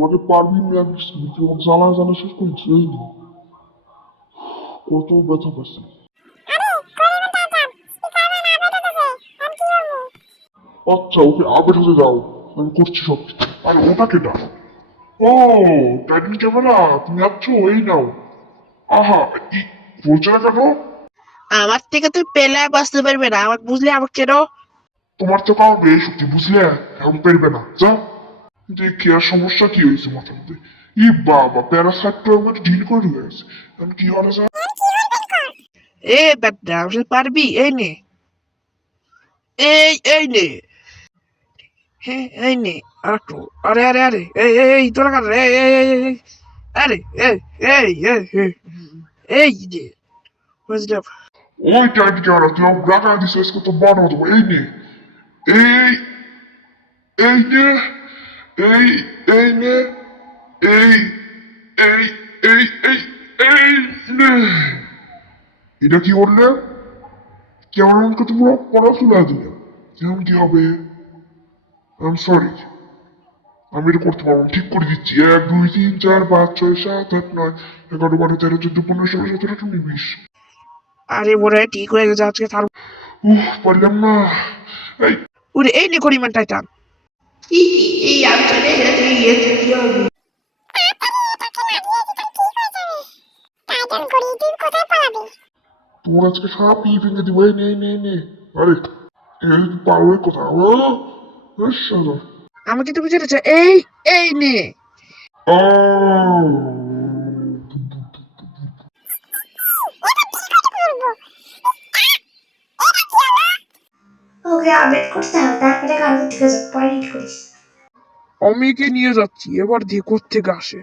তোমাকে পারবি না জ্বালা জ্বালা শেষ করে শেষ দিই। কত ব্যথা পাচ্ছি। আচ্ছা ওকে আবের হতে দাও, আমি করছি সব কিছু। আরে ওটা কেটা? ও টাইটেল ক্যামেরা, তুমি আছো, এই নাও। আহা, বলছে না কেন? আমার থেকে তুই পেলে বাঁচতে পারবে না, আমার বুঝলে আমার কেন। তোমার তো কাউ বেশ শক্তি বুঝলে, এখন পেরবে না যা। দেখি আর সমস্যা কি হয়েছে মাথার মধ্যে। ই বাবা, প্যারাসাইট মধ্যে ঢিল করে ঢুকে গেছে। এখন কি হলো যায়? এ ব্যাটা আমার পারবি, এই নে, এই নে, হ্যাঁ এই নে। আর একটু, আরে আরে আরে, এই তোরা কার, এই আরে এই যে বুঝলে। ওই টাইটেল ক্যামেরা, তুই আমার ব্রাকা দিস কত বড় হতো, এই নে, এই এই নে, এই এই নে, এই এই এই এই এই নে। এটা কি করলে? কেমন করতে পুরো পড়া তুলে দিলে। এখন কি হবে? আই এম সরি, আমি এটা করতে পারবো না। ঠিক করে দিচ্ছি, 1 2 3 4 5 6 7 8 9 11 12 13 14 15 16 17 18 19 20। আরে মোরে ঠিক হয়ে গেছে আজকে তার। পারলাম না। এই ওরে এই নে করিমান টাইটান। এই আমি চলে গেছি, এতে কি হবে? তোর আজকে সব ই ভেঙে দিব, এই নে নে নে। আরে এই পারবে কোথাও? সাদা। আমাকে তুমি যেতে চাও, এই নে। ওকে আপডেট করতে হবে, তারপরে গান ঠিক আছে, পরে হিট করিস। আমি কে নিয়ে যাচ্ছি, এবার দিয়ে কোত্থেকে আসে।